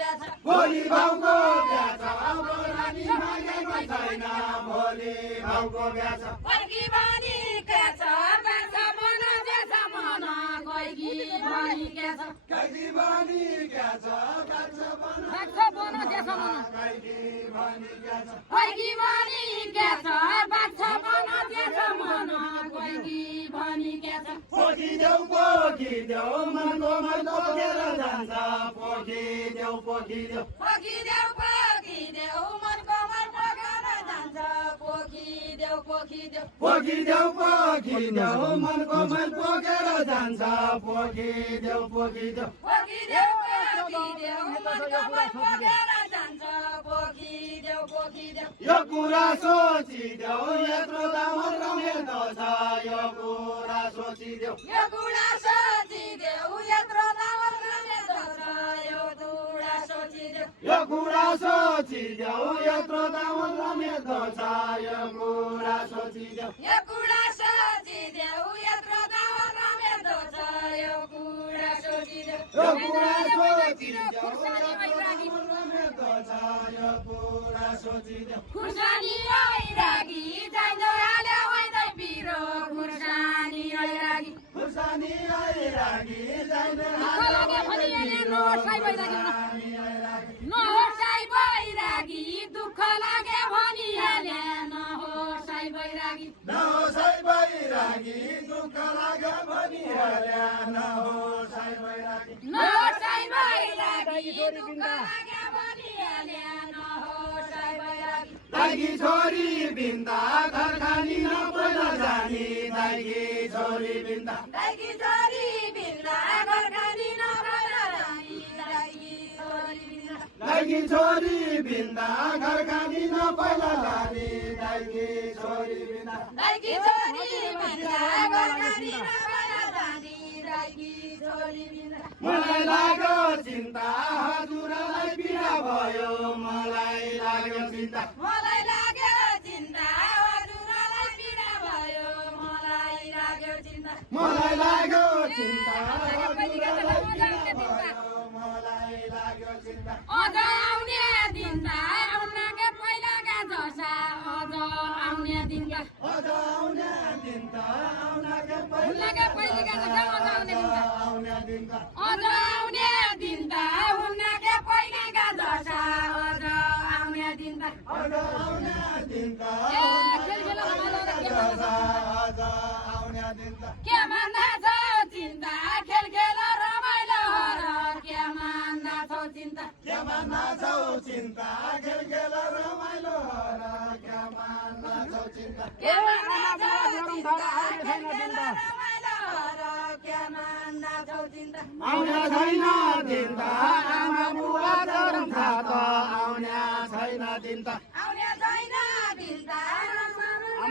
भोलि भाउको बिहा छ बोरानी मागेको छैन भोलि भाउको बिहा छ गइकी बानी के छ बाछ मन जेछ मन गइकी बानी के छ गइकी बानी के छ बाछ मन जेछ मन गइकी बानी के छ गइकी बानी के छ बाछ मन जेछ मन गइकी बानी के छ पोखिदेऊ मनको मन पोखेर जान्छ पोखिदेऊ पोखिदेऊ मनको मन पोखेर जान्छ पोखिदेऊ मनको मन पोखेर जान्छ पोखिदेऊ मनको मन पोखेर जान्छ पोखिदेऊ यो कुरा सोचिदेऊ यत्रो दामन रमेको छ यो कुरा सोचिदेऊ यत्रो दामन रमेको छ यो कुरा सोचिदेऊ यो कुरा सोचिदेऊ यत्रो दामन रमेको छ यो कुरा सोचिदेऊ यत्रो दामन रमेको छ यो कुरा सोचिदेऊ यो कुरा सोचिदेऊ रमेको छ यो कुरा सोचिदेऊ खुर्सानी आइरागी जाइदो आले वइदै पिरो खुर्सानी आइरागी जाइदो कलागे भनिएले नोसाइ बैरागी दुःख लागे भनिएले नहोसाइ बैरागी नहोसाइ बैरागी दुःख लागे भनिएले नहोसाइ बैरागी नहोसाइ बैरागी दुःख लागे भनिएले नहोसाइ बैरागी दाइगी छोरी बिन्दा घर खानी नपैला जानी दाइगी छोरी बिन्दा दाइगी छोरी बिन्दा घर खानी नपैला जानी दाइगी छोरी बिन्दा घर खानी नपैला जानी दाइगी छोरी बिन्दा दाइगी छोरी बिन्दा घर खानी नपैला जानी दाइगी छोरी बिन्दा मलाई लाग्यो चिन्ता हजुरलाई पीडा भयो मलाई लाग्यो चिन्ता मलाई लाग्यो चिन्ता हजुरलाई पीडा भयो मलाई लाग्यो चिन्ता मलाई लाग्यो चिन्ता हजुरलाई पीडा भयो मलाई लाग्यो चिन्ता अझ आउने दिनका आउनका पहिलाका जसा अझ आउने दिनका अझ आउने दिनका आउनका पहिलाका जसा अझ आउने दिनका अझ आउने दिनका उनका पहिलाका जसा अझ आउने दिनका अझ आउने दिनका के मान्दा छौ चिन्ता खेल खेल रमाइलो र के मान्दा छौ चिन्ता के मान्दा छौ चिन्ता खेल खेल रमाइलो र के मान्दा छौ चिन्ता के मान्दा छौ चिन्ता खेल खेल रमाइलो र के मान्दा छौ चिन्ता आउने छैन दिन्ता आमा बुवा गरम खात आउने छैन दिन्ता आउने छैन दिन्ता आमा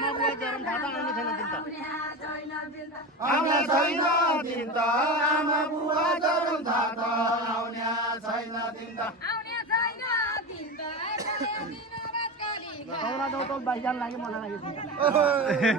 बुवा गरम खात आउने छैन दिन्ता आउने छैन दिन्ता आमा बुवा गरम खात आउने छैन दिन्ता आउने छैन दिन्ता दौरा दौतल बाइजान लाग्यो मलाई लाग्यो